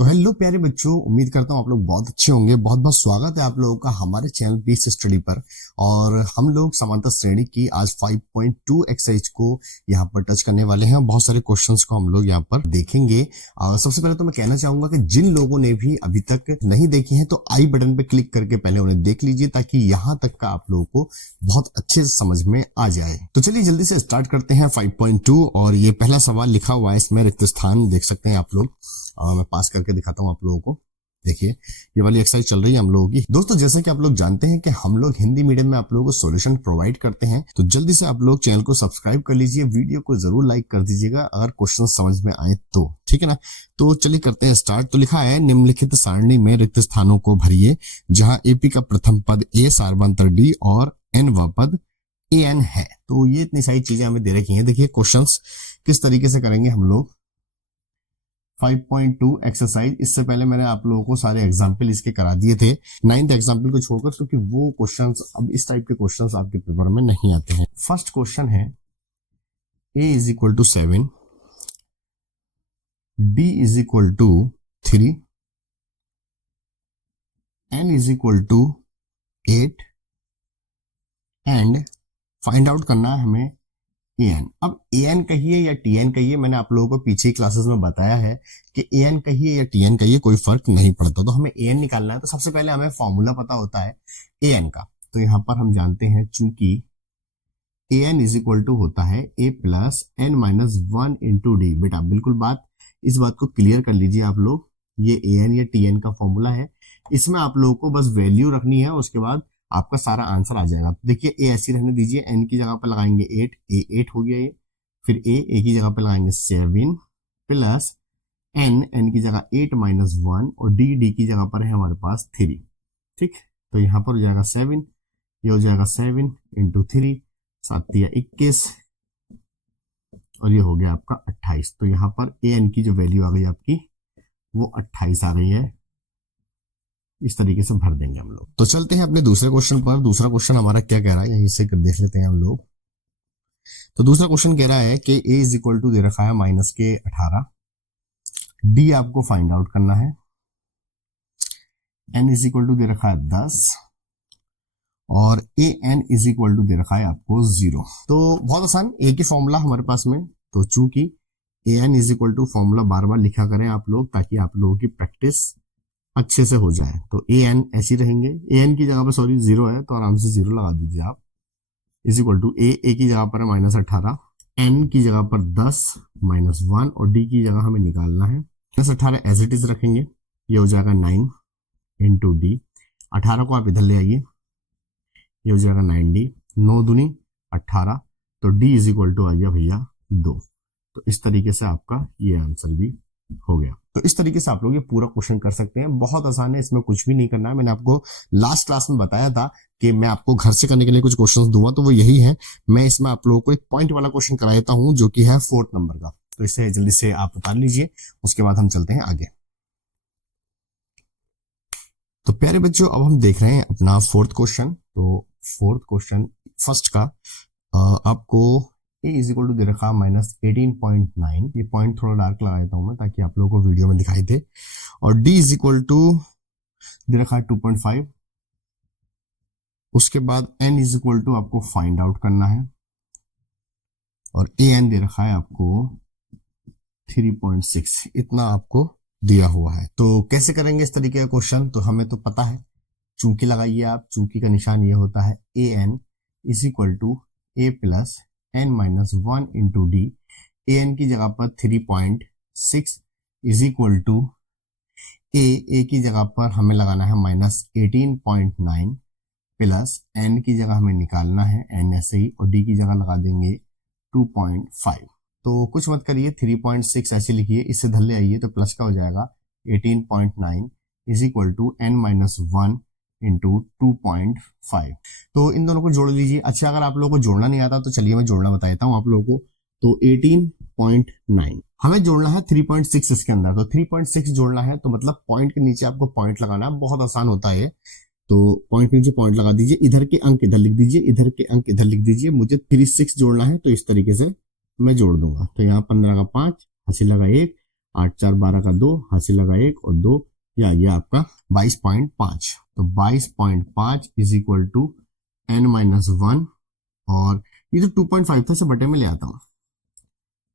तो हेलो प्यारे बच्चों, उम्मीद करता हूँ आप लोग बहुत अच्छे होंगे। बहुत बहुत स्वागत है आप लोगों का हमारे चैनल पीस स्टडी पर। और हम लोग समांतर श्रेणी की आज 5.2 एक्सरसाइज को यहाँ पर टच करने वाले हैं। बहुत सारे क्वेश्चंस को हम लोग यहाँ पर देखेंगे। सबसे पहले तो मैं कहना चाहूंगा कि जिन लोगों ने भी अभी तक नहीं देखी है तो आई बटन पे क्लिक करके पहले उन्हें देख लीजिए, ताकि यहाँ तक का आप लोगों को बहुत अच्छे से समझ में आ जाए। तो चलिए जल्दी से स्टार्ट करते हैं 5.2। और ये पहला सवाल लिखा हुआ है, इसमें रिक्त स्थान देख सकते हैं आप लोग। मैं पास करके दिखाता हूं आप लोगों को। देखिए ये वाली एक्सरसाइज चल रही है हम लोगों की। दोस्तों जैसा कि आप लोग जानते हैं कि हम लोग हिंदी मीडियम में आप लोगों को सॉल्यूशन प्रोवाइड करते हैं, तो जल्दी से आप लोग चैनल को सब्सक्राइब कर लीजिए, वीडियो को जरूर लाइक कर दीजिएगा अगर क्वेश्चन समझ में आए तो, ठीक है ना। तो चलिए करते हैं स्टार्ट। तो लिखा है निम्नलिखित सारणी में रिक्त स्थानों को भरिए जहां एपी का प्रथम पद ए सार्वंतर डी और एन व पद ए एन है। तो ये इतनी सारी चीजें हमें दे रखी हैं। देखिए क्वेश्चंस किस तरीके से करेंगे हम लोग। 5.2 एक्सरसाइज, इससे पहले मैंने आप लोगों को सारे एग्जाम्पल इसके करा दिए थे 9th एग्जाम्पल को छोड़कर, क्योंकि वो क्वेश्चंस अब इस टाइप के क्वेश्चंस आपके पेपर में नहीं आते हैं। फर्स्ट क्वेश्चन है a is equal to 7, d is equal to 3, n is equal to 8 and find out करना है हमें an। अब an कहिए या tn कहिए, मैंने आप लोगों को पीछे ही क्लासेस में बताया है कि an कहिए या tn कहिए कोई फर्क नहीं पड़ता। तो हमें an निकालना है, तो सबसे पहले हमें फॉर्मूला पता होता है an का। तो यहां पर हम जानते हैं चूंकि an इज इक्वल टू होता है a plus n minus 1 into D. बेटा बिल्कुल इस बात को क्लियर कर लीजिए आप लोग। ये an या tn का फॉर्मूला है, इसमें आप लोगों को बस वैल्यू रखनी है, उसके बाद आपका सारा आंसर आ जाएगा। देखिए ए ऐसी रहने दीजिए, एन की जगह पर लगाएंगे 8, ए 8 हो गया ये। फिर ए की जगह पर लगाएंगे 7 प्लस एन की जगह 8 माइनस 1 और डी की जगह पर है हमारे पास 3। ठीक, तो यहाँ पर हो जाएगा 7, ये हो जाएगा 7 इंटू 3, 7 या 21 और ये हो गया आपका 28। तो यहाँ पर ए एन की जो वैल्यू आ गई आपकी वो 28 आ गई है। इस तरीके से भर देंगे हम लोग। तो चलते हैं अपने दूसरे क्वेश्चन पर। दूसरा क्वेश्चन हमारा क्या कह रहा है, यहीं से देख लेते हैं हम लोग। तो दूसरा क्वेश्चन कह रहा है कि a इज इक्वल टू दे रखा है माइनस के 18, d आपको फाइंड आउट करना है, n इज इक्वल टू दे रखा है 10 और a n is equal to दे रखा है आपको 0। तो बहुत आसान, एक ही फॉर्मूला हमारे पास में। तो चूंकि a n is equal to formula बार बार लिखा करें आप लोग, ताकि आप लोगों की प्रैक्टिस अच्छे से हो जाए। तो ए एन ऐसी रहेंगे, ए एन की जगह पर 0 है तो आराम से 0 लगा दीजिए आप। इज इक्वल टू ए की जगह पर है माइनस 18, एन की जगह पर 10 माइनस 1 और डी की जगह हमें निकालना है माइनस 18 एज इट इज रखेंगे। ये हो जाएगा 9 इंटू डी। 18 को आप इधर ले आइए, ये हो जाएगा 9d, 9 दूनी 18। तो डी इज इक्वल टू आ गया भैया 2। तो इस तरीके से आपका ये आंसर भी हो गया। तो इस तरीके से आप लोग ये पूरा क्वेश्चन कर सकते हैं। बहुत आसान है, इसमें कुछ भी नहीं करना है। मैंने आपको लास्ट क्लास में बताया था कि मैं आपको घर से करने के लिए कुछ क्वेश्चंस दूंगा, तो वो यही है। मैं इसमें आप लोगों को एक पॉइंट वाला क्वेश्चन करा देता हूं, जो कि है 4th नंबर का। तो इसे जल्दी से आप उतार लीजिए, उसके बाद हम चलते हैं आगे। तो प्यारे बच्चों, अब हम देख रहे हैं अपना 4th क्वेश्चन। तो 4th क्वेश्चन फर्स्ट का आपको a इज इक्वल टू दे रखा माइनस 18.9। ये पॉइंट थोड़ा डार्क लगा देता हूं मैं, ताकि आप लोगों को वीडियो में दिखाई दे। और d इज इक्वल टू दे रखा 2.5। उसके बाद n इज इक्वल टू आपको फाइंड आउट करना है और a n दे रखा है आपको 3.6। इतना आपको दिया हुआ है। तो कैसे करेंगे इस तरीके का क्वेश्चन, तो हमें तो पता है, चूंकि लगाइए आप। चूंकि का निशान ये होता है a n is equal to a plus n minus 1 into D. A N की जगह पर 3.6 इज इक्वल टू ए की जगह पर हमें लगाना है माइनस 18.9 प्लस n की जगह हमें निकालना है n ऐसे ही, और d की जगह लगा देंगे 2.5। तो कुछ मत करिए, 3.6 ऐसे लिखिए, इससे धल्ले आइए तो प्लस का हो जाएगा 18.9 is equal to n minus 1 into 2.5। तो इन दोनों को जोड़ लीजिए। अच्छा, अगर आप लोगों को जोड़ना नहीं आता तो चलिए मैं जोड़ना बता देता हूं आप लोगों को। तो 18.9 हमें जोड़ना है 3.6 इसके अंदर। तो 3.6 जोड़ना है, तो मतलब पॉइंट के नीचे आपको पॉइंट लगाना है। बहुत आसान होता है। तो पॉइंट के नीचे पॉइंट लगा दीजिए, इधर के अंक इधर लिख दीजिए, इधर के अंक इधर लिख दीजिए। मुझे 36 जोड़ना है, तो इस तरीके से मैं जोड़ दूंगा। तो यहाँ 15 का 5 हंसी लगा 1 8 4 12 का 2, हासिल लगा 1 और 2, ये आ गया आपका 22.5। तो 22.5 इज इक्वल टू n-1, और ये जो 2.5 था इसे बटे में ले आता हूं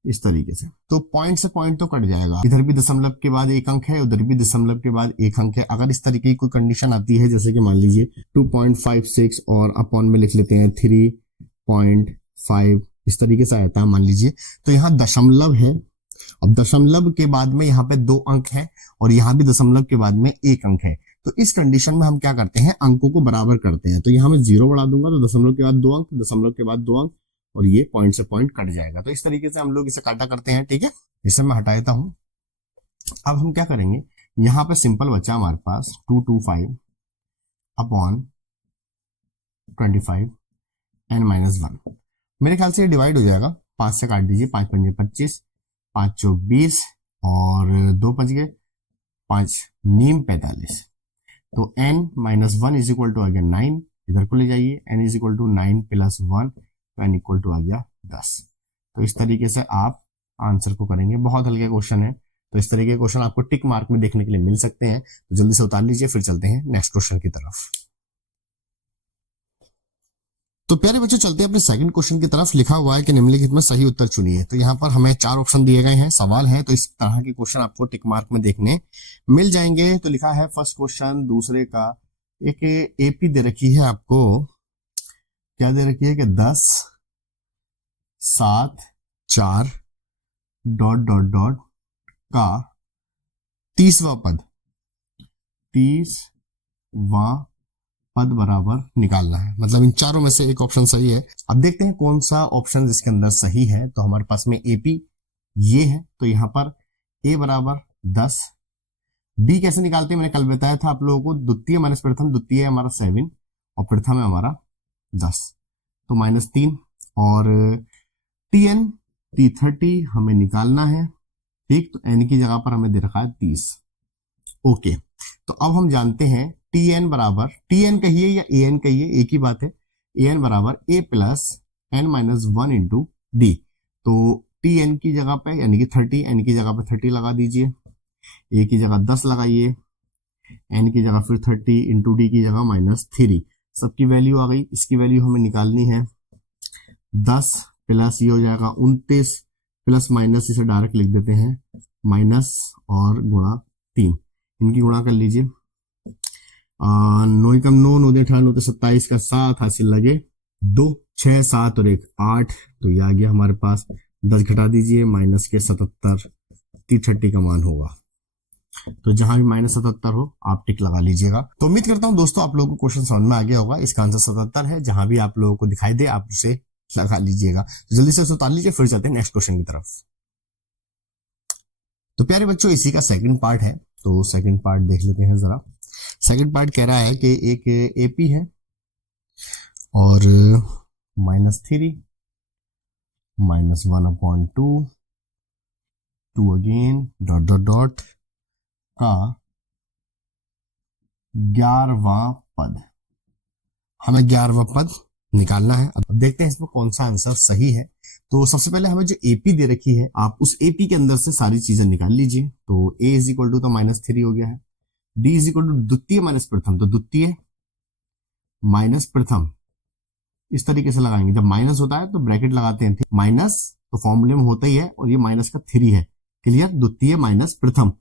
इस तरीके से, तो पॉइंट से पॉइंट तो कट जाएगा, इधर भी दशमलव के बाद एक अंक है, उधर भी दशमलव के बाद एक अंक है। अगर इस तरीके की कोई कंडीशन आती है, जैसे कि मान लीजिए 2.56 और अपॉन में लिख लेते हैं 3.5, इस तरीके से आता है मान लीजिए, तो यहाँ दशमलव है। अब दशमलव के बाद में यहाँ पे 2 अंक है और यहाँ भी दशमलव के बाद में 1 अंक है, तो इस कंडीशन में हम क्या करते हैं, अंकों को बराबर करते हैं। तो यहाँ मैं 0 बढ़ा दूंगा, तो दशमलव के बाद 2 अंक, दशमलव के बाद 2 अंक, और ये पॉइंट से पॉइंट कट जाएगा। तो इस तरीके से हम लोग इसे काटा करते हैं, ठीक है। इसे मैं हटा देता हूं। अब हम क्या करेंगे, यहां पे सिंपल बचा हमारे पास 225 अपॉन 25 n-1। मेरे ख्याल से ये डिवाइड हो जाएगा, 5 से काट दीजिए, 5 पंजे 25, 5 चौक 20 और 2 बच गए, 5 नीम 45। तो n-1 इज इक्वल टू आ गया 9, इधर को ले जाइए, n is equal to 9 plus 1, n equal to आ गया 10। तो इस तरीके से आप आंसर को करेंगे। बहुत हल्के क्वेश्चन है, तो इस तरीके के क्वेश्चन आपको टिक मार्क में देखने के लिए मिल सकते हैं। तो जल्दी से उतार लीजिए, फिर चलते हैं नेक्स्ट क्वेश्चन की तरफ। तो प्यारे बच्चों, चलते हैं अपने सेकंड क्वेश्चन की तरफ। लिखा हुआ है कि निम्नलिखित में सही उत्तर चुनिए। तो यहाँ पर हमें 4 ऑप्शन दिए गए हैं, सवाल है, तो इस तरह के क्वेश्चन आपको टिक मार्क में देखने मिल जाएंगे। तो लिखा है फर्स्ट क्वेश्चन, दूसरे का एक एपी दे रखी है आपको, क्या दे रखी है कि 10 7 4 डॉट डॉट डॉट का 30वां पद, 30वां पद बराबर निकालना है। मतलब इन चारों में से एक ऑप्शन सही है। अब देखते हैं कौन सा ऑप्शन इसके अंदर सही है। तो हमारे पास में एपी ये है, तो यहां पर ए बराबर 10, डी कैसे निकालते हैं मैंने कल बताया था आप लोगों को, द्वितीय माइनस प्रथम, द्वितीय है हमारा 7 और प्रथम है हमारा 10, तो -3, और टीएन T30 हमें निकालना है, ठीक। तो एन की जगह पर हमें दे रखा है 30। ओके, तो अब हम जानते हैं टीएन बराबर, टीएन कहिए या एन कहिए, एक ही बात है, एन बराबर ए प्लस n-1 इंटू डी। तो टीएन की जगह पे यानी कि 30, एन की जगह पे 30 लगा दीजिए, ए की जगह 10 लगाइए, एन की जगह फिर 30 इंटू डी की जगह -3, सबकी वैल्यू आ गई। इसकी वैल्यू हमें निकालनी है, 10 प्लस ये हो जाएगा 29 प्लस माइनस, इसे डायरेक्ट लिख देते हैं, माइनस और गुणा 3, इनकी गुणा कर लीजिए, 9 कम 9, 9 18, 9 27 का 7, हासिल लगे 2, 6 7 और 1 8, तो ये आ गया हमारे पास। 10 घटा दीजिए, माइनस के 77, T30 का मान होगा। तो जहां भी -77 हो आप टिक लगा लीजिएगा। तो उम्मीद करता हूं दोस्तों आप लोगों को क्वेश्चन समझ में आ गया होगा। इसका आंसर 77 है, जहां भी आप लोगों को दिखाई दे आप उसे लगा लीजिएगा। तो जल्दी से उसे उतार लीजिए, फिर चलते हैं नेक्स्ट क्वेश्चन की तरफ। तो प्यारे बच्चों, इसी का सेकंड पार्ट है, तो सेकंड पार्ट देख लेते हैं जरा। सेकंड पार्ट कह रहा है कि एक एपी है और -3 -1/2 2 अगेन डॉट डॉट डॉट का 11वां पद, हमें 11वां पद निकालना है। अब देखते हैं इसमें कौन सा आंसर सही है। तो सबसे पहले हमें जो एपी दे रखी है, आप उस एपी के अंदर से सारी चीजें निकाल लीजिए। तो ए इज इक्वल टू तो -3 हो गया है, डी इज इक्वल टू द्वितीय माइनस प्रथम, तो द्वितीय माइनस प्रथम, इस तरीके से लगाएंगे। जब माइनस होता है तो ब्रैकेट लगाते हैं, माइनस तो फॉर्मूले में होता ही है, और ये माइनस का 3 है, क्लियर, द्वितीय माइनस प्रथम।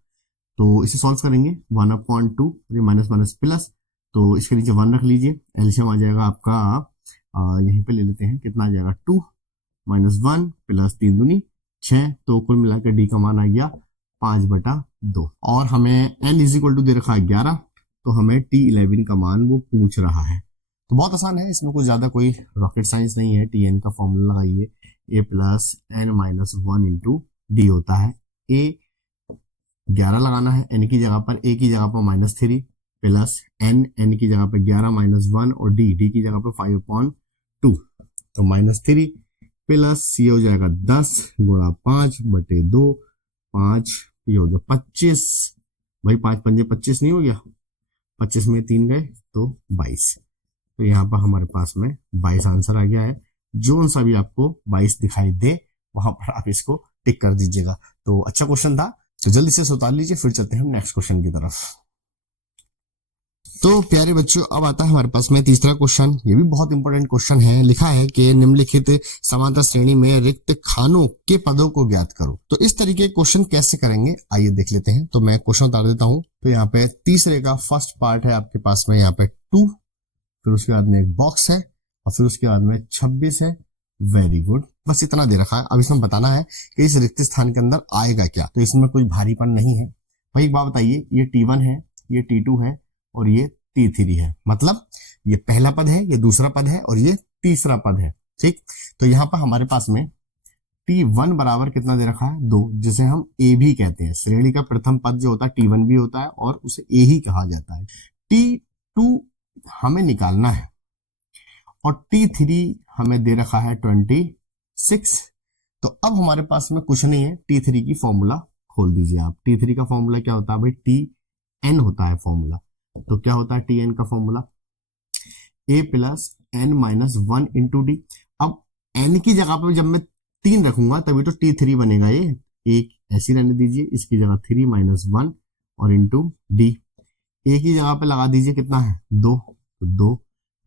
तो इसे सॉल्व करेंगे, 1/2, ये माइनस माइनस प्लस, तो इसके नीचे 1 रख लीजिए, एलसीएम आ जाएगा आपका, यहीं पे ले लेते हैं, कितना आ जाएगा 2 - 1 प्लस 3 दूनी 6, तो कुल मिलाकर डी का मान आ गया 5/2, और हमें n इज इक्वल टू दे रखा है 11, तो हमें T11 का मान वो पूछ रहा है। तो बहुत आसान है, इसमें कुछ ज्यादा कोई रॉकेट साइंस नहीं है। Tn का फॉर्मूला लगाइए, a plus n-1 into D होता है, a 11 लगाना है, n की जगह पर, a की जगह पर -3 प्लस n की जगह पर 11 -1 और d की जगह पर 5/2, तो -3 प्लस ये हो जाएगा 10 गुणा 5/2, 5 ये हो गया 25, भाई 5 पंजे 25 नहीं हो गया, 25 में 3 गए तो 22, तो यहाँ पर हमारे पास में 22 आंसर आ गया है। जो सा भी आपको 22 दिखाई दे वहां पर आप इसको टिक कर दीजिएगा। तो अच्छा क्वेश्चन था, तो जल्दी से उतार लीजिए, फिर चलते हैं हम नेक्स्ट क्वेश्चन की तरफ। तो प्यारे बच्चों, अब आता है हमारे पास में तीसरा क्वेश्चन। ये भी बहुत इंपॉर्टेंट क्वेश्चन है। लिखा है कि निम्नलिखित समांतर श्रेणी में रिक्त खानों के पदों को ज्ञात करो। तो इस तरीके के क्वेश्चन कैसे करेंगे, आइए देख लेते हैं। तो मैं क्वेश्चन उतार देता हूं। तो यहाँ पे तीसरे का फर्स्ट पार्ट है आपके पास में यहाँ पे 2, फिर उसके बाद में एक बॉक्स है और फिर उसके बाद में 26 है। वेरी गुड, बस इतना दे रखा है। अब इसमें बताना है कि इस रिक्त स्थान के अंदर आएगा क्या। तो इसमें कोई भारीपन नहीं है भाई। एक बात बताइए, ये T1 है, ये T2 है और ये T3 है। मतलब ये पहला पद है, ये दूसरा पद है और ये तीसरा पद है। ठीक, तो यहाँ पर हमारे पास में T1 बराबर कितना दे रखा है, 2, जिसे हम A भी कहते हैं। श्रेणी का प्रथम पद जो होता है T1 भी होता है और उसे A ही कहा जाता है। T2 हमें निकालना है और T3 हमें दे रखा है 26। तो अब हमारे पास में कुछ नहीं है। T3 की फॉर्मूला खोल दीजिए आप। T3 का फॉर्मूला क्या होता है भाई, Tn होता है फॉर्मूला। तो क्या होता है Tn का formula, A plus n minus 1 into D. अब n की जगह पर जब मैं 3 रखूंगा तभी तो T3 बनेगा। ये एक ऐसी रहने दीजिए, इसकी जगह 3 माइनस 1 और इंटू डी। ए की जगह पे लगा दीजिए कितना है, 2, तो 2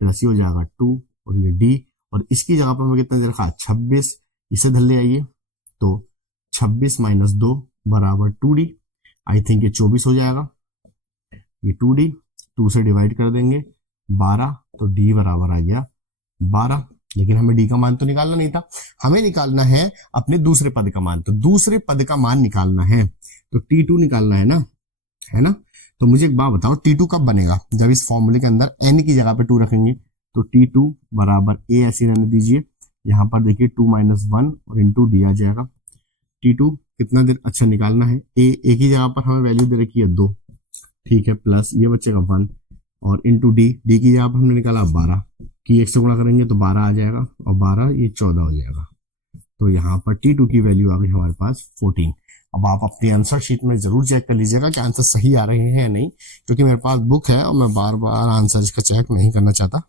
प्लस हो जाएगा 2 और ये डी, और इसकी जगह पर हमें कितना दे रखा है 26। इसे धर ले आइए, तो 26 माइनस 2 बराबर 2D। आई थिंक ये 24 हो जाएगा। ये 2D 2 से डिवाइड कर देंगे 12, तो D बराबर आ गया 12। लेकिन हमें D का मान तो निकालना नहीं था, हमें निकालना है अपने दूसरे पद का मान। तो दूसरे पद का मान निकालना है तो T2 निकालना है ना, है ना। तो मुझे एक बात बताओ, T2 कब बनेगा, जब इस फॉर्मूले के अंदर n की जगह पे 2 रखेंगे। तो T2 बराबर A ऐसे रहने दीजिए। यहाँ पर देखिए 2 माइनस 1 और इंटू डी आ जाएगा। T2 कितना देर अच्छा निकालना है, A की जगह पर हमें वैल्यू दे रखी है 2, ठीक है, प्लस ये बचेगा 1 और इंटू डी की जगह पर हमने निकाला 12 की 1 से गुणा करेंगे तो 12 आ जाएगा और 12 ये 14 हो जाएगा। तो यहाँ पर T2 की वैल्यू आ गई हमारे पास 14। अब आप अपनी आंसर शीट में जरूर चेक कर लीजिएगा कि आंसर सही आ रहे हैं या नहीं, क्योंकि मेरे पास बुक है और मैं बार बार आंसर इसका चेक नहीं करना चाहता।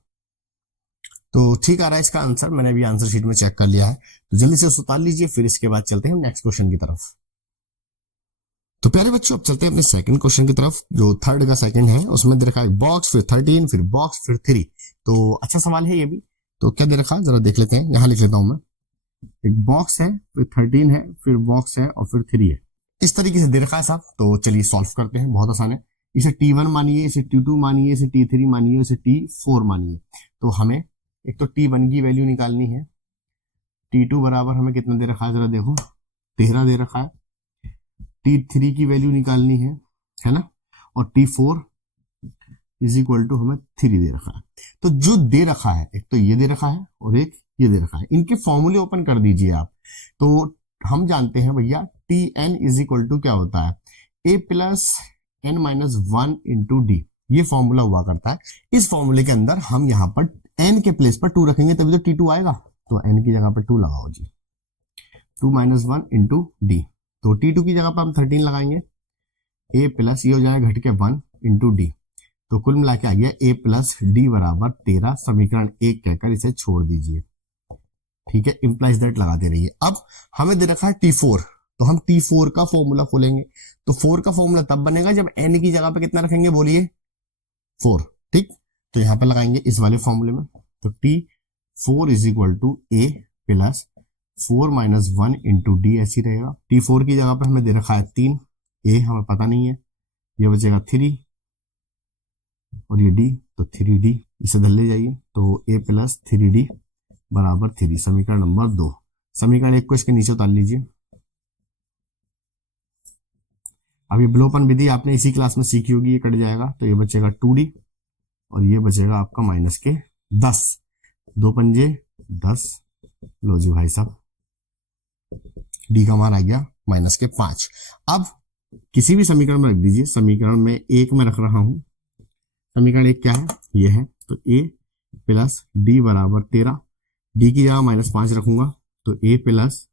तो ठीक आ रहा है इसका आंसर, मैंने अभी आंसर शीट में चेक कर लिया है। तो जल्दी से उसे उतार लीजिए, फिर इसके बाद चलते हैं नेक्स्ट क्वेश्चन की तरफ। तो प्यारे बच्चों, अब चलते हैं अपने सेकंड क्वेश्चन की तरफ, जो थर्ड का सेकंड है। उसमें दे रखा है बॉक्स, फिर 13, फिर बॉक्स, फिर 3। तो अच्छा सवाल है ये भी। तो क्या दे रखा है जरा देख लेते हैं। यहाँ लिख लेता हूं मैं, एक बॉक्स है, फिर 13 है, फिर बॉक्स है और फिर 3 है। इस तरीके से दे रखा है साहब। तो चलिए सॉल्व करते हैं, बहुत आसान है। इसे T1 मानिए, इसे T2 मानिए, इसे T3 मानिए, इसे T4 मानिए। तो हमें एक तो T1 की वैल्यू निकालनी है। T2 बराबर हमें कितना दे रखा है जरा देखो, 13 दे रखा है। T3 की वैल्यू निकालनी है ना, और T4 इज इक्वल टू हमें 3 दे रखा है। तो जो दे रखा है, एक तो ये दे रखा है और एक ये दे रखा है, इनके फॉर्मूले ओपन कर दीजिए आप। तो हम जानते हैं भैया Tn इज इक्वल टू क्या होता है, A plus n minus 1 into D. ये फॉर्मूला हुआ करता है। इस फॉर्मूले के अंदर हम यहाँ पर n के प्लेस पर 2 रखेंगे तभी तो T2 आएगा। तो n की जगह पर 2 लगाओ जी, 2 माइनस 1 इंटू डी। तो T2 की जगह पर हम 13 लगाएंगे। A प्लस ये हो जाएगा घट के 1 इंटू डी। तो कुल मिला के आ गया A प्लस डी बराबर 13। समीकरण 1 कहकर इसे छोड़ दीजिए, ठीक है, इंप्लाइज दैट लगाते रहिए। अब हमें दे रखा है T4, तो हम T4 का फॉर्मूला खोलेंगे। तो 4 का फॉर्मूला तब बनेगा जब n की जगह पे कितना रखेंगे, बोलिए 4, ठीक। तो यहां पर लगाएंगे इस वाले फॉर्मूले में। तो T4 is equal to A plus 4 minus 1 into D ऐसी रहेगा। T4 की जगह पे हमें दे रखा है 3, A हमें पता नहीं है, ये बचेगा 3 और ये D, तो 3D इसे धर ले जाइए। तो A प्लस 3D बराबर 3, समीकरण नंबर 2। समीकरण 1 को इसके नीचे उतार लीजिए। अब ये विलोपन विधि आपने इसी क्लास में सीखी होगी, ये कट जाएगा। तो ये बचेगा 2D और ये बचेगा आपका माइनस के 10, 2 पंजे 10। लो जी भाई साहब, D का मान आ गया माइनस के 5। अब किसी भी समीकरण में रख दीजिए। समीकरण में 1 में रख रहा हूं। समीकरण 1 क्या है, ये है। तो A प्लस डी बराबर 13। डी की जगह माइनस 5 रखूंगा तो A प्लस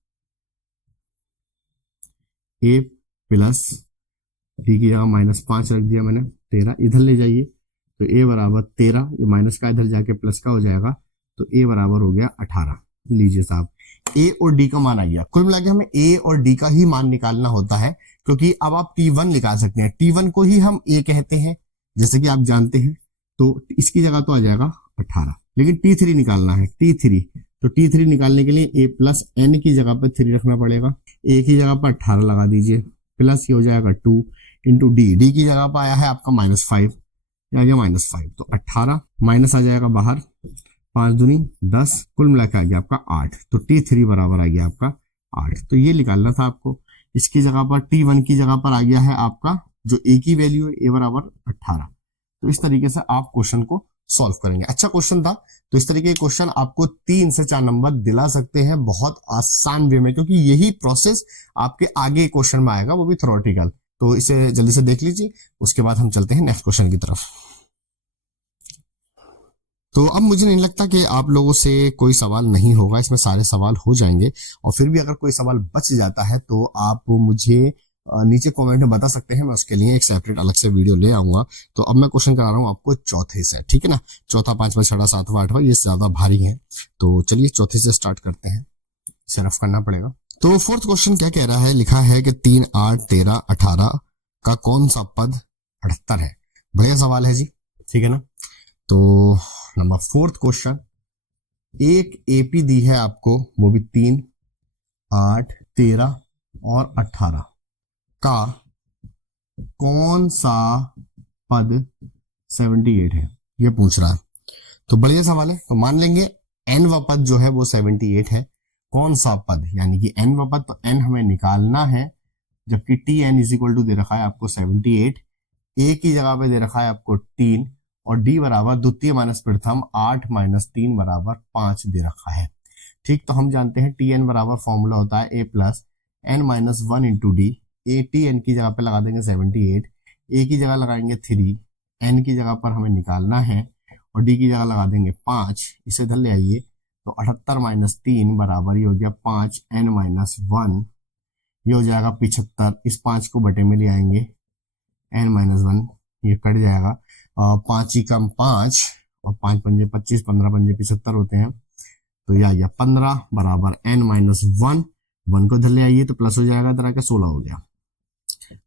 डी की जगह माइनस 5 रख दिया मैंने, 13 इधर ले जाइए। तो A बराबर 13, ये माइनस का इधर जाके प्लस का हो जाएगा। तो A बराबर हो गया 18। लीजिए साहब, ए और डी का मान आ गया। कुल मिला के हमें ए और डी का ही मान निकालना होता है, क्योंकि अब आप T1 निकाल सकते हैं, T1 को ही हम ए कहते हैं जैसे कि आप जानते हैं। तो इसकी जगह तो आ जाएगा 18, लेकिन T3 निकालना है, T3। तो T3 निकालने के लिए ए प्लस एन की जगह पर 3 रखना पड़ेगा, ए की जगह पर 18 लगा दीजिए, प्लस ये हो जाएगा 2 इंटू डी, डी की जगह पर आया है आपका -5, आ गया -5, तो 18 माइनस आ जाएगा बाहर, 5 दूनी 10, कुल मिला के आ गया आपका 8। तो T3 बराबर आ गया आपका 8। तो ये निकालना था आपको। इसकी जगह पर T1 की जगह पर आ गया है आपका जो ए की वैल्यू है, ए बराबर 18। तो इस तरीके से आप क्वेश्चन को सॉल्व करेंगे। अच्छा क्वेश्चन था, तो इस तरीके के क्वेश्चन आपको 3 से 4 नंबर दिला सकते हैं बहुत आसान वे में, क्योंकि यही प्रोसेस आपके आगे क्वेश्चन में आएगा, वो भी थ्योरेटिकल। तो इसे जल्दी से देख लीजिए, उसके बाद हम चलते हैं नेक्स्ट क्वेश्चन की तरफ। तो अब मुझे नहीं लगता कि आप लोगों से कोई सवाल नहीं होगा, इसमें सारे सवाल हो जाएंगे। और फिर भी अगर कोई सवाल बच जाता है तो आप मुझे नीचे कमेंट में बता सकते हैं, मैं उसके लिए एक सेपरेट अलग से वीडियो ले आऊंगा। तो अब मैं क्वेश्चन करा रहा हूँ आपको चौथे से, ठीक है ना। चौथा, पांचवा, छठा, सातवां, आठवां ये ज्यादा भारी है, तो चलिए चौथे से स्टार्ट करते हैं, इसे रफ करना पड़ेगा। तो फोर्थ क्वेश्चन क्या कह रहा है, लिखा है कि 3, 8, 13, 18 का कौन सा पद 78 है। बढ़िया सवाल है जी, ठीक है ना। तो नंबर फोर्थ क्वेश्चन, एक एपी दी है आपको, वो भी 3, 8, 13 और 18 का कौन सा पद 78 है, ये पूछ रहा है। तो बढ़िया सवाल है। तो मान लेंगे n व पद जो है वो 78 है, कौन सा पद यानी कि n व पद, तो n हमें निकालना है, जबकि Tn इज इक्वल टू दे रखा है आपको 78, a की जगह पे दे रखा है आपको 3 और d बराबर द्वितीय माइनस प्रथम 8 माइनस 3 बराबर 5 दे रखा है। ठीक, तो हम जानते हैं Tn बराबर फॉर्मूला होता है a plus n minus 1 into D. A Tn की जगह पे लगा देंगे 78, a की जगह लगाएंगे 3, n की जगह पर हमें निकालना है और d की जगह लगा देंगे 5। इसे इधर ले आइए, तो 78 माइनस 3 बराबर ये हो गया 5 n माइनस 1, ये हो जाएगा 75। इस 5 को बटे में ले आएंगे, n माइनस 1 ये कट जाएगा, 5 ही कम 5 और 5 पंजे 25, 15 पंजे 75 होते हैं, तो ये आ गया 15 बराबर n माइनस 1, 1 को इधर ले आइए तो प्लस हो जाएगा, इधर आके 16 हो गया।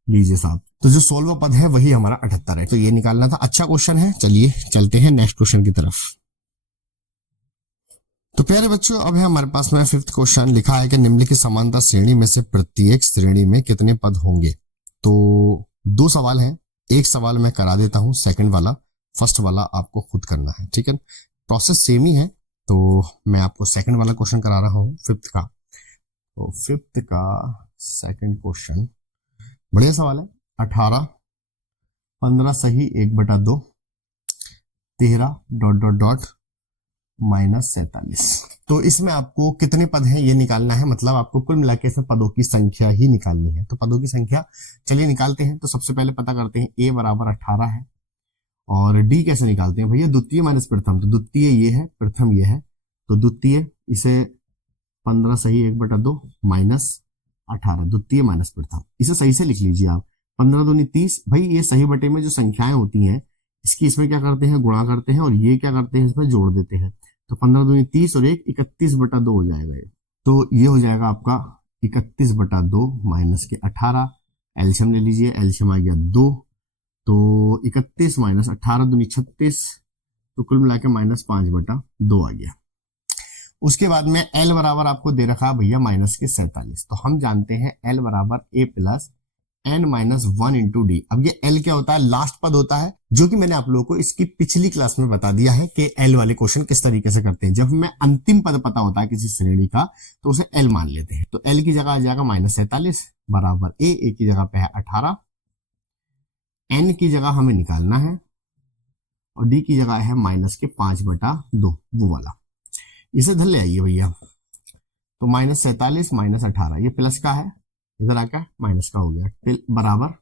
लीजिए साहब, तो जो 16वां पद है वही हमारा 78 है, तो ये निकालना था। अच्छा क्वेश्चन है, चलिए चलते हैं नेक्स्ट क्वेश्चन की तरफ। तो प्यारे बच्चों, अब है हमारे पास में फिफ्थ क्वेश्चन, लिखा है कि निम्नलिखित समानता श्रेणी में से प्रत्येक श्रेणी में कितने पद होंगे। तो 2 सवाल हैं, एक सवाल मैं करा देता हूं, सेकंड वाला, फर्स्ट वाला आपको खुद करना है, ठीक है। प्रोसेस सेम ही है, तो मैं आपको सेकंड वाला क्वेश्चन करा रहा हूं, फिफ्थ का। तो फिफ्थ का सेकंड क्वेश्चन बढ़िया सवाल है। 18, 15 सही 1/2, 13 डॉट डॉट डॉट माइनस 47। तो इसमें आपको कितने पद हैं ये निकालना है, मतलब आपको कुल मिलाकर इसमें पदों की संख्या ही निकालनी है। तो पदों की संख्या चलिए निकालते हैं। तो सबसे पहले पता करते हैं, a बराबर 18 है और d कैसे निकालते हैं भैया, द्वितीय माइनस प्रथम। तो द्वितीय ये है, प्रथम ये है, तो द्वितीय इसे 15 सही 1/2 माइनस 18, द्वितीय माइनस प्रथम, इसे सही से लिख लीजिए आप। 15 दूनी 30, भाई ये सही बटे में जो संख्याएं होती हैं इसकी इसमें क्या करते हैं, गुणा करते हैं, और ये क्या करते हैं, इसमें जोड़ देते हैं। तो 15 दूनी 30 और 1 31/2 हो जाएगा ये। तो ये हो जाएगा आपका 31/2 माइनस के 18, एलसीएम ले लीजिए, एलसीएम आ गया 2, तो 31 माइनस 18 दूनी 36, तो कुल मिला के -5/2 आ गया। उसके बाद में L बराबर आपको दे रखा है भैया माइनस के 47। तो हम जानते हैं L बराबर a plus n minus 1 into D. अब ये L क्या होता है, लास्ट पद होता है, जो कि मैंने आप लोगों को इसकी पिछली क्लास में बता दिया है कि L वाले क्वेश्चन किस तरीके से करते हैं। जब हमें अंतिम पद पता होता है किसी श्रेणी का तो उसे L मान लेते हैं। तो L की जगह आ जाएगा -47 बराबर a की जगह पे है 18, n की जगह हमें निकालना है और d की जगह है माइनस के 5/2, वो वाला। इसे इधर ले आइए भैया, तो -47 माइनस 18, ये प्लस का है, इधर आकर माइनस का हो गया, बराबर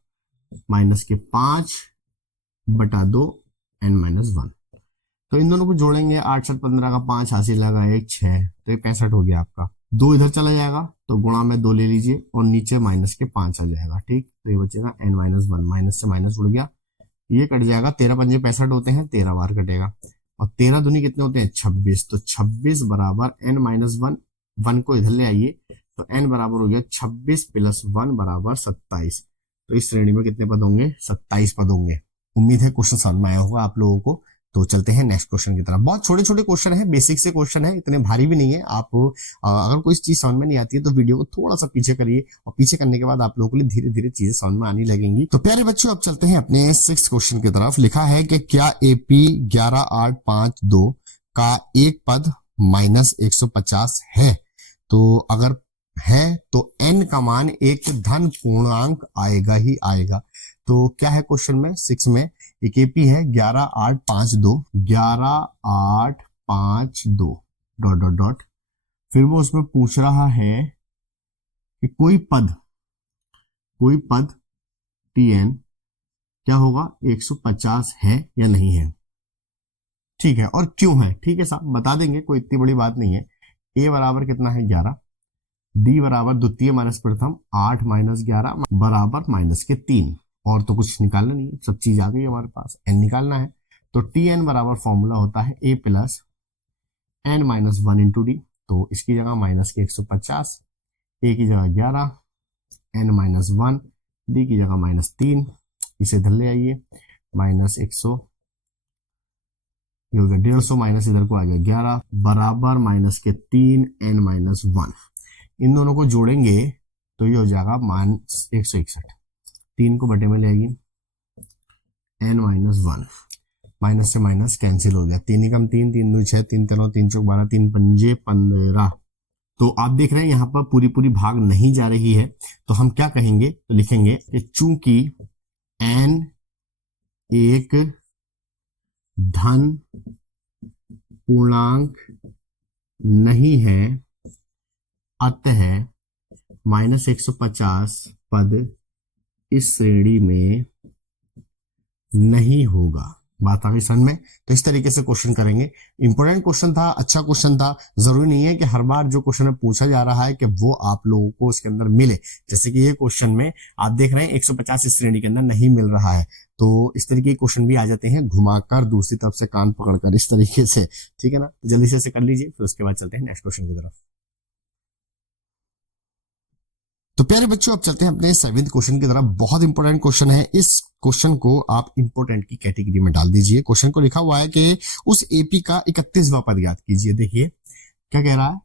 माइनस के 5/2 n माइनस 1। तो इन दोनों को जोड़ेंगे, 8 7 15 का 5 हासिल लगा 1 6, तो ये 65 हो गया आपका। 2 इधर चला जाएगा तो गुणा में 2 ले लीजिए और नीचे माइनस के 5 आ जाएगा, ठीक। तो ये बचेगा n माइनस 1, माइनस से माइनस उड़ गया, ये कट जाएगा, 13 पंजे 65 होते हैं, 13 बार कटेगा, और 13 दूनी कितने होते हैं 26, तो 26 बराबर n-1, 1 को इधर ले आइए तो n बराबर हो गया 26 प्लस 1 बराबर 27। तो इस श्रेणी में कितने पद होंगे 27 पद होंगे। उम्मीद है क्वेश्चन समझ में आया होगा आप लोगों को। तो चलते हैं नेक्स्ट क्वेश्चन की तरफ। बहुत छोटे छोटे क्वेश्चन है, बेसिक से क्वेश्चन है, इतने भारी भी नहीं है। आप अगर कोई चीज समझ में नहीं आती है तो वीडियो को थोड़ा सा पीछे करिए और पीछे करने के बाद आप लोगों के लिए धीरे धीरे चीजें समझ में आने लगेंगी। तो प्यारे बच्चों अब चलते हैं अपने 6th क्वेश्चन की तरफ। लिखा है कि क्या AP 11852 का एक पद -150 है? तो अगर है तो n का मान एक धन पूर्णांक आएगा ही आएगा। तो क्या है क्वेश्चन में 6 में, एक AP है 11852 11852 डॉट डॉट डॉट, फिर वो उसमें पूछ रहा है कि कोई पद TN क्या होगा 150 है या नहीं है। ठीक है, और क्यों है, ठीक है साहब बता देंगे, कोई इतनी बड़ी बात नहीं है। A बराबर कितना है 11, D बराबर द्वितीय माइनस प्रथम 8 माइनस 11 बराबर माइनस के 3, और तो कुछ निकालना नहीं है, सब चीज आ गई हमारे पास, n निकालना है। तो TN बराबर फॉर्मूला होता है A plus n-1 into D. तो इसकी जगह माइनस के 150, A की जगह 11, n-1, D की जगह -3, इसे इधर ले आइए -100, ये हो गया 150 माइनस इधर को आ गया 11 बराबर माइनस के 3 n-1। इन दोनों को जोड़ेंगे तो ये हो जाएगा -161, 3 को बटे में ले आइए n-1, माइनस से माइनस कैंसिल हो गया, 3 एकम 3, 3 दूनी 6, 3 3 3 चौक 12, 3 पंजे 15। तो आप देख रहे हैं यहाँ पर पूरी पूरी भाग नहीं जा रही है, तो हम क्या कहेंगे, तो लिखेंगे कि चूंकि n एक धन पूर्णांक नहीं है अतः -150 पद इस श्रेणी में नहीं होगा। बात आ गई समझ में। तो इस तरीके से क्वेश्चन करेंगे। इंपॉर्टेंट क्वेश्चन था, अच्छा क्वेश्चन था। जरूरी नहीं है कि हर बार जो क्वेश्चन पूछा जा रहा है कि वो आप लोगों को उसके अंदर मिले। जैसे कि ये क्वेश्चन में आप देख रहे हैं 150 इस श्रेणी के अंदर नहीं मिल रहा है, तो इस तरीके के क्वेश्चन भी आ जाते हैं घुमाकर दूसरी तरफ से कान पकड़कर, इस तरीके से। ठीक है ना, तो जल्दी से कर लीजिए, फिर उसके बाद चलते हैं नेक्स्ट क्वेश्चन की तरफ। तो प्यारे बच्चों अब चलते हैं अपने 7th क्वेश्चन की तरफ। बहुत इंपॉर्टेंट क्वेश्चन है, इस क्वेश्चन को आप इंपॉर्टेंट की कैटेगरी में डाल दीजिए। क्वेश्चन को लिखा हुआ है कि उस AP का 31वां पद ज्ञात कीजिए। देखिए क्या कह रहा है,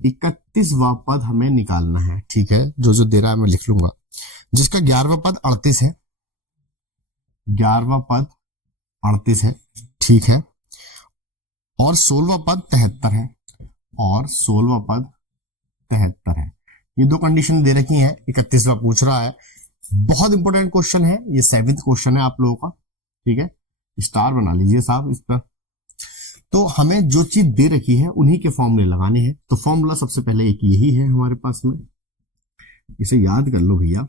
31वां पद हमें निकालना है। ठीक है, जो दे रहा है मैं लिख लूंगा। जिसका 11वां पद 38 है, 11वां पद 38 है, ठीक है, और 16वां पद 73 है, और 16वां पद 73 है। ये दो कंडीशन दे रखी हैं, 31वां पूछ रहा है। बहुत इंपॉर्टेंट क्वेश्चन है, ये 7th क्वेश्चन है आप लोगों का। ठीक है, स्टार बना लीजिए साहब इस पर। तो हमें जो चीज दे रखी है उन्हीं के फॉर्मूले लगाने हैं। तो फॉर्मूला सबसे पहले एक यही है हमारे पास में, इसे याद कर लो भैया।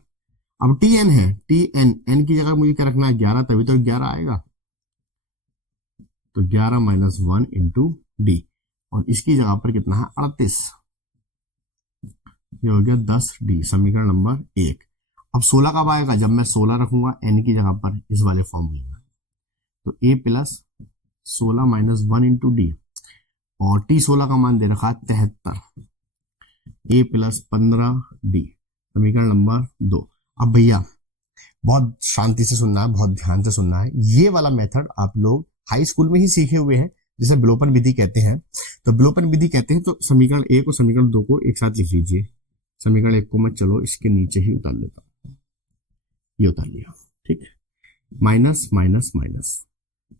अब TN है, TN n की जगह मुझे क्या रखना है 11, तभी तो 11 आएगा। तो 11 - 1 इंटू डी, और इसकी जगह पर कितना है 38, ये हो गया 10D, समीकरण नंबर 1। अब 16 कब आएगा, जब मैं 16 रखूंगा n की जगह पर इस वाले फॉर्मूले में। तो A प्लस 16 - 1 इंटू डी, और T16 का मान दे रखा है 73, A प्लस 15D, समीकरण नंबर 2। अब भैया बहुत शांति से सुनना है, बहुत ध्यान से सुनना है। ये वाला मेथड आप लोग हाई स्कूल में ही सीखे हुए हैं, जिसे विलोपन विधि कहते हैं। तो विलोपन विधि कहते हैं, तो समीकरण 1 और समीकरण 2 को एक साथ लिख लीजिए। समीकरण 1 को मैं चलो इसके नीचे ही उतार लेता हूं, ये उतार लिया। ठीक है, माइनस माइनस माइनस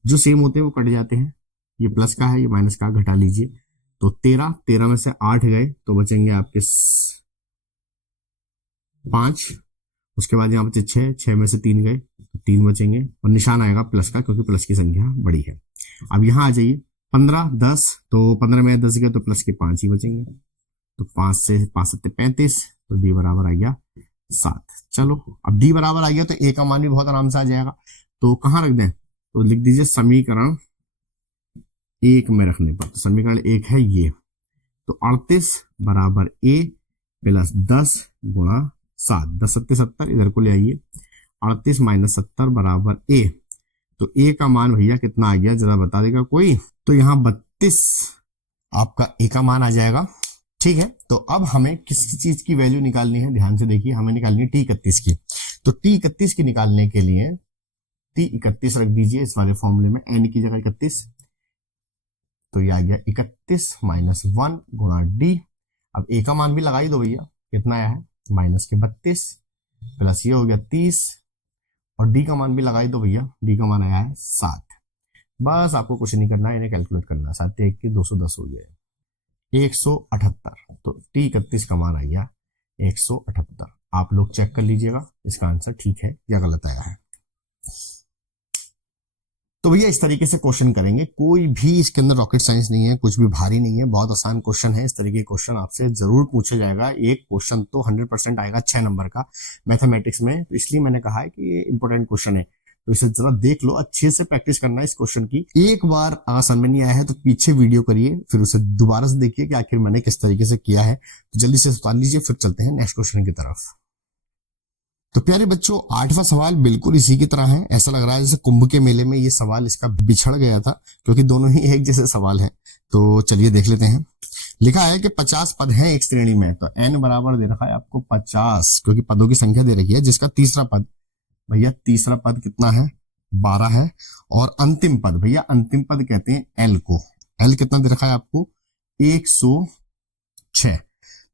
जो सेम होते हैं वो कट जाते हैं। ये प्लस का है, ये माइनस का, घटा लीजिए। तो 13 में से 8 गए तो बचेंगे आपके 5। उसके बाद यहाँ बचे 6 में से 3 गए तो 3 बचेंगे, और निशान आएगा प्लस का, क्योंकि प्लस की संख्या बड़ी है। अब यहाँ आ जाइए 15 10, तो 15 में 10 गए तो प्लस के 5 ही बचेंगे। तो 5 से 5 7 35, तो D बराबर आ गया 7। चलो अब D बराबर आ गया तो A का मान भी बहुत आराम से आ जाएगा। तो कहाँ रख दें, तो लिख दीजिए समीकरण 1 में रखने पर। तो समीकरण 1 है ये, तो 38 बराबर A प्लस 10 गुणा 7, 10 7 70, इधर को ले आइए। 38 - 70 बराबर A। तो A का मान भैया कितना आ गया, जरा बता देगा कोई। तो यहाँ 32 आपका ए का मान आ जाएगा। ठीक है, तो अब हमें किस चीज की वैल्यू निकालनी है, ध्यान से देखिए, हमें निकालनी है T31 की। तो T31 की निकालने के लिए T31 रख दीजिए इस वाले फॉर्मूले में, n की जगह 31, तो ये आ गया 31 माइनस 1 गुणा डी। अब ए का मान भी लगा ही दो भैया, कितना आया है माइनस के 32 प्लस ये हो गया 30, और डी का मान भी लगा ही दो भैया, डी का मान आया है 7। बस आपको कुछ नहीं करना है, इन्हें कैलकुलेट करना है। 7 1 के 210 हो गया 178। तो T31 का मान आ गया 178। आप लोग चेक कर लीजिएगा इसका आंसर ठीक है या गलत आया है। तो भैया इस तरीके से क्वेश्चन करेंगे, कोई भी इसके अंदर रॉकेट साइंस नहीं है, कुछ भी भारी नहीं है, बहुत आसान क्वेश्चन है। इस तरीके के क्वेश्चन आपसे जरूर पूछा जाएगा। एक क्वेश्चन तो 100% आएगा 6 नंबर का मैथमेटिक्स में, तो इसलिए मैंने कहा है कि ये इंपॉर्टेंट क्वेश्चन है, तो इसे जरा देख लो, अच्छे से प्रैक्टिस करना है इस क्वेश्चन की। एक बार अगर समझ में नहीं आया है तो पीछे वीडियो करिए, फिर उसे दोबारा से देखिए कि आखिर मैंने किस तरीके से किया है। तो जल्दी से उतार लीजिए, फिर चलते हैं नेक्स्ट क्वेश्चन की तरफ। तो प्यारे बच्चों, 8वां सवाल बिल्कुल इसी की तरह है। ऐसा लग रहा है जैसे कुंभ के मेले में ये सवाल इसका बिछड़ गया था, क्योंकि दोनों ही एक जैसे सवाल है। तो चलिए देख लेते हैं। लिखा है कि 50 पद हैं एक श्रेणी में, तो n बराबर दे रखा है आपको 50, क्योंकि पदों की संख्या दे रखी है, जिसका तीसरा पद, भैया तीसरा पद कितना है 12 है, और अंतिम पद, भैया अंतिम पद कहते हैं l को, l कितना दे रखा है आपको 106।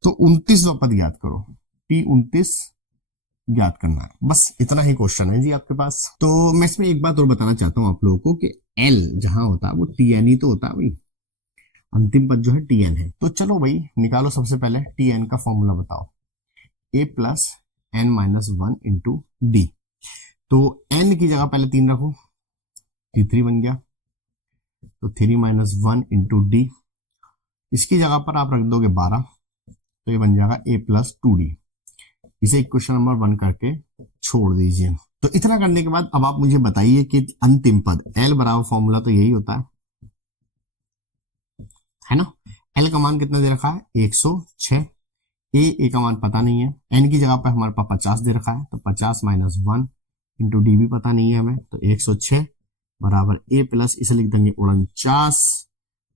तो 29वां पद याद करो, T29 ज्ञात करना है। बस इतना ही क्वेश्चन है जी आपके पास। तो मैं इसमें एक बात और बताना चाहता हूं आप लोगों को कि L जहां होता है वो Tn ही तो होता है भाई, अंतिम पद जो है Tn है। तो चलो भाई निकालो, सबसे पहले Tn का फॉर्मूला बताओ, a plus n minus 1 into D. तो n की जगह पहले 3 रखो, T3 बन गया, तो 3 माइनस 1 इंटू डी। इसकी जगह पर आप रख दोगे 12, तो ये बन जाएगा a प्लस 2d। इसे इक्वेशन नंबर 1 करके छोड़ दीजिए। तो इतना करने के बाद अब आप मुझे बताइए कि अंतिम पद L बराबर, फॉर्मूला तो यही होता है ना। L का मान कितना दे रखा है 106, ए का मान पता नहीं है, n की जगह पर हमारे पास 50 दे रखा है, तो 50 माइनस 1 इंटू डी भी पता नहीं है हमें, तो 106 बराबर a प्लस, इसे लिख देंगे 49,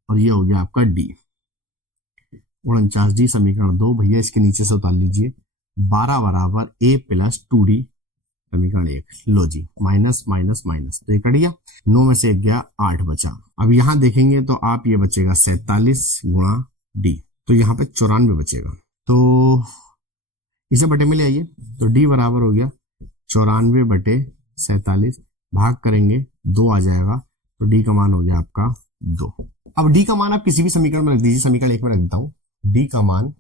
और ये हो गया आपका डी 49d। समीकरण 2 भैया इसके नीचे से उतार लीजिए, 12 बराबर a प्लस 2d, समीकरण 1। लो जी, माइनस माइनस माइनस, तो ये कट गया, 9 में से 1 गया, 8 बचा। अब यहां देखेंगे तो आप ये बचेगा 47 गुणा डी, तो यहाँ पे 94 बचेगा। तो इसे बटे में ले आइए, तो डी बराबर हो गया 94 बटे 47, भाग करेंगे 2 आ जाएगा, तो डी का मान हो गया आपका 2। अब डी का मान आप किसी भी समीकरण में रख दीजिए, समीकरण 1 में रख देता हूं, डी का मान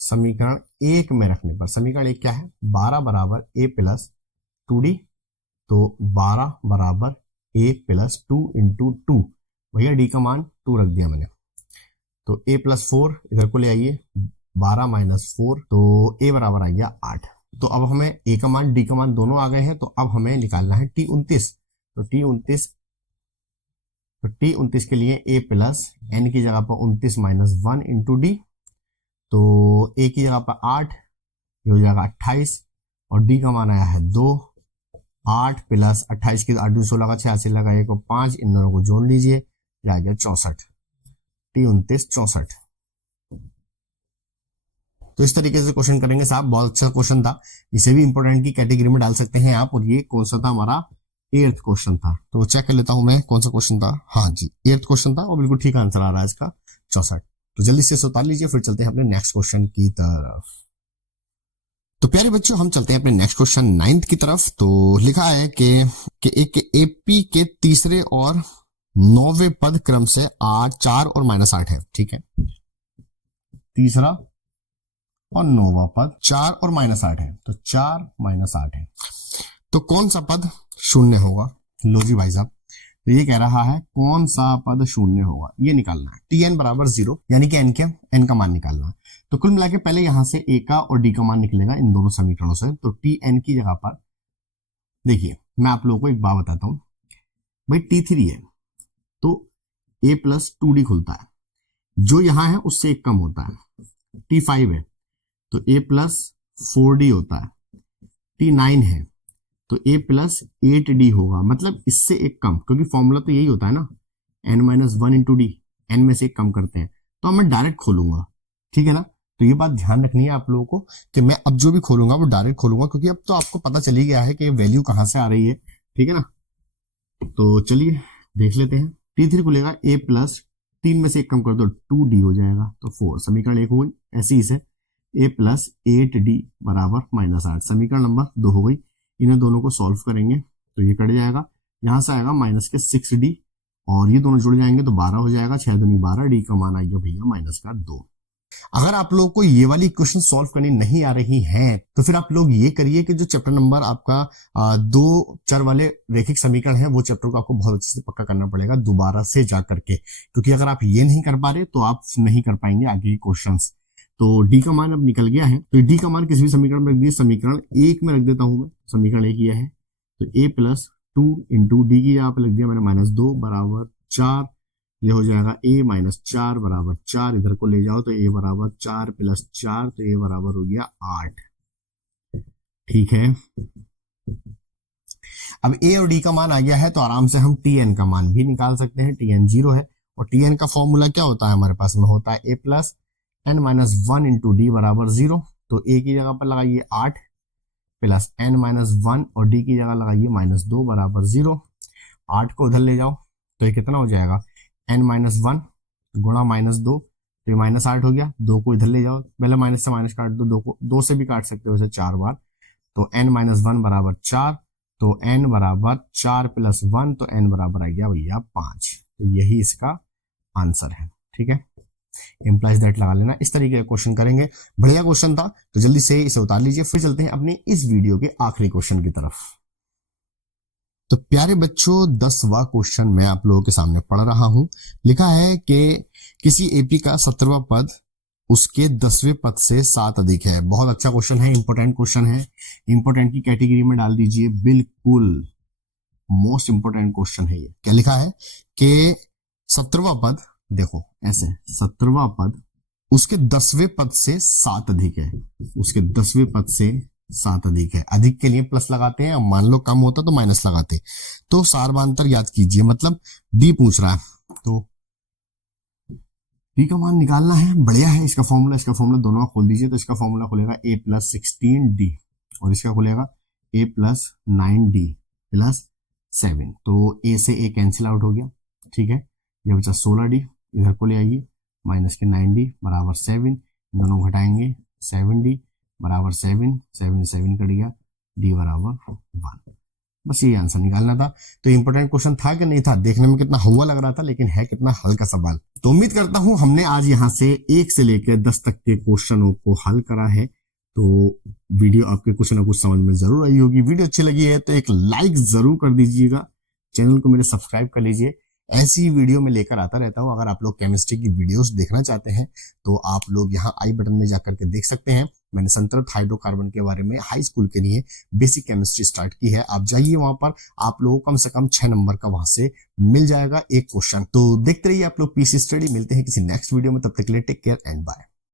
समीकरण 1 में रखने पर, समीकरण 1 क्या है 12 बराबर a प्लस 2d, तो 12 बराबर a प्लस 2 इंटू 2, भैया डी का मान 2 रख दिया मैंने, तो a प्लस 4 इधर को ले आइए, 12 माइनस 4, तो a बराबर आ गया 8। तो अब हमें a का मान d का मान दोनों आ गए हैं, तो अब हमें निकालना है T29। तो T29 के लिए a प्लस n की जगह पर 29 माइनस 1 इंटू डी, तो a की जगह पर 8, ये हो जाएगा 28, और d का मान आया है 2। 8 प्लस 28 की 8 2 16 का 86 लगा 1 को 5, इन दोनों को जोड़ लीजिए, ये आ गया 64, T29 64। तो इस तरीके से क्वेश्चन करेंगे साहब, बहुत अच्छा क्वेश्चन था, इसे भी इंपोर्टेंट की कैटेगरी में डाल सकते हैं आप। और ये कौन सा था हमारा 8th क्वेश्चन था, तो चेक कर लेता हूं मैं कौन सा क्वेश्चन था। हाँ जी 8th क्वेश्चन था, और बिल्कुल ठीक आंसर आ रहा है इसका 64। तो जल्दी से उतार लीजिए, फिर चलते हैं अपने नेक्स्ट क्वेश्चन की तरफ। तो प्यारे बच्चों, हम चलते हैं अपने नेक्स्ट क्वेश्चन 9th की तरफ। तो लिखा है कि एक एपी के तीसरे और 9वें पद क्रम से 8 4 और -8 है, ठीक है। तीसरा और 9वां पद 4 और -8 है, तो 4 -8 है, तो कौन सा पद शून्य होगा। लो जी भाई साहब, तो ये कह रहा है कौन सा पद शून्य होगा, ये निकालना है। Tn बराबर 0, यानी कि n क्या, n का मान निकालना है। तो कुल मिला के पहले यहां से a का और d का मान निकलेगा इन दोनों समीकरणों से। तो Tn की जगह पर देखिए, मैं आप लोगों को एक बात बताता हूं भाई, T3 है तो a प्लस 2d खुलता है, जो यहां है उससे एक कम होता है। T5 है तो a प्लस 4d होता है। T9 है तो a प्लस 8d होगा, मतलब इससे एक कम, क्योंकि फॉर्मूला तो यही होता है ना, n minus one into D, n में से एक कम करते हैं, तो अब मैं डायरेक्ट खोलूंगा, ठीक है ना। तो ये बात ध्यान रखनी है आप लोगों को कि मैं अब जो भी खोलूंगा वो डायरेक्ट खोलूंगा, क्योंकि अब तो आपको पता चली गया है कि वैल्यू कहां से आ रही है, ठीक है ना। तो चलिए देख लेते हैं। T3 खुलेगा, a प्लस 3 में से एक कम कर दो 2d हो जाएगा, तो 4, समीकरण 1 हो गई। ऐसे ही इसे a प्लस 8d बराबर -8, समीकरण नंबर 2 हो गई। इन्हें दोनों को सॉल्व करेंगे तो ये कट जाएगा, यहां से आएगा माइनस के 6d, और ये दोनों जुड़ जाएंगे तो 12 हो जाएगा, 6 दूनी 12, डी का मान आ गया भैया -2। अगर आप लोगों को ये वाली इक्वेशन सॉल्व करनी नहीं आ रही है तो फिर आप लोग ये करिए कि जो चैप्टर नंबर आपका 2 चर वाले रैखिक समीकरण है, वो चैप्टर को आपको बहुत अच्छे से पक्का करना पड़ेगा दोबारा से जा करके, क्योंकि अगर आप ये नहीं कर पा रहे तो आप नहीं कर पाएंगे आगे के क्वेश्चंस। तो डी का मान अब निकल गया है, तो डी का मान किसी भी समीकरण में रख दिए, समीकरण 1 में रख देता हूं मैं, समीकरण 1 यह है, तो a प्लस 2 इंटू डी की यहाँ पे लिख दिया मैंने -2 बराबर 4, ये हो जाएगा a माइनस 4 बराबर 4, इधर को ले जाओ तो a बराबर 4 प्लस 4, तो a बराबर हो गया 8, ठीक है। अब a और d का मान आ गया है तो आराम से हम tn का मान भी निकाल सकते हैं, tn 0 है, और tn का फॉर्मूला क्या होता है हमारे पास में, होता है a plus n minus 1 into D बराबर 0, तो a की जगह पर लगाइए 8 प्लस n माइनस 1 और d की जगह लगाइए -2 बराबर 0, 8 को उधर ले जाओ तो ये कितना हो जाएगा, n माइनस 1 गुणा -2, तो ये -8 हो गया, 2 को इधर ले जाओ, पहले माइनस से माइनस काट दो, 2 को 2 से भी काट सकते हो इसे 4 बार, तो n माइनस 1 बराबर 4, तो n बराबर 4 प्लस 1, तो n बराबर आ गया भैया 5, तो यही इसका आंसर है, ठीक है। इम्प्लाइज दैट लगा लेना, इस तरीके का क्वेश्चन करेंगे। बढ़िया क्वेश्चन था, तो जल्दी से इसे उतार लीजिए। फिर चलते हैं अपने इस वीडियो के आखिरी क्वेश्चन की तरफ। तो प्यारे बच्चों 10वां क्वेश्चन मैं आप लोगों के सामने पढ़ रहा हूं। लिखा है कि किसी एपी का 17वां पद उसके 10वें पद से 7 अधिक है। बहुत अच्छा क्वेश्चन है, इंपॉर्टेंट क्वेश्चन है, इंपॉर्टेंट की कैटेगरी में डाल दीजिए, बिल्कुल मोस्ट इंपॉर्टेंट क्वेश्चन है ये। क्या लिखा है कि 17वां पद, देखो ऐसे 17वां पद उसके 10वें पद से 7 अधिक है, उसके 10वें पद से 7 अधिक है। अधिक के लिए प्लस लगाते हैं, मान लो कम होता तो माइनस लगाते। तो सारवांतर याद कीजिए, मतलब डी पूछ रहा है तो डी का मान निकालना है। बढ़िया है, इसका फॉर्मूला दोनों खोल दीजिए, तो इसका फॉर्मूला खुलेगा a प्लस 16d और इसका खुलेगा a प्लस 9d प्लस 7, तो a से a कैंसिल आउट हो गया, ठीक है। ये बचा 16d, इधर को ले आइए, माइनस के 9d बराबर 7, दोनों घटाएंगे 7d बराबर 7, 7 कट गया, d बराबर 1। बस ये आंसर निकालना था। तो इंपॉर्टेंट क्वेश्चन था कि नहीं था, देखने में कितना हुआ लग रहा था, लेकिन है कितना हल्का सवाल। तो उम्मीद करता हूं हमने आज यहां से 1 से लेकर 10 तक के क्वेश्चनों को हल करा है। तो वीडियो आपके कुछ ना कुछ समझ में जरूर आई होगी। वीडियो अच्छी लगी है तो एक लाइक जरूर कर दीजिएगा, चैनल को मेरे सब्सक्राइब कर लीजिए। ऐसी वीडियो में लेकर आता रहता हूं। अगर आप लोग केमिस्ट्री की वीडियोस देखना चाहते हैं तो आप लोग यहाँ आई बटन में जाकर के देख सकते हैं। मैंने संतृप्त हाइड्रोकार्बन के बारे में हाई स्कूल के लिए बेसिक केमिस्ट्री स्टार्ट की है, आप जाइए वहां पर, आप लोगों को कम से कम 6 नंबर का वहां से मिल जाएगा एक क्वेश्चन। तो देखते रहिए आप लोग पीसी स्टडी। मिलते हैं किसी नेक्स्ट वीडियो में, तब तक के लिए टेक केयर एंड बाय।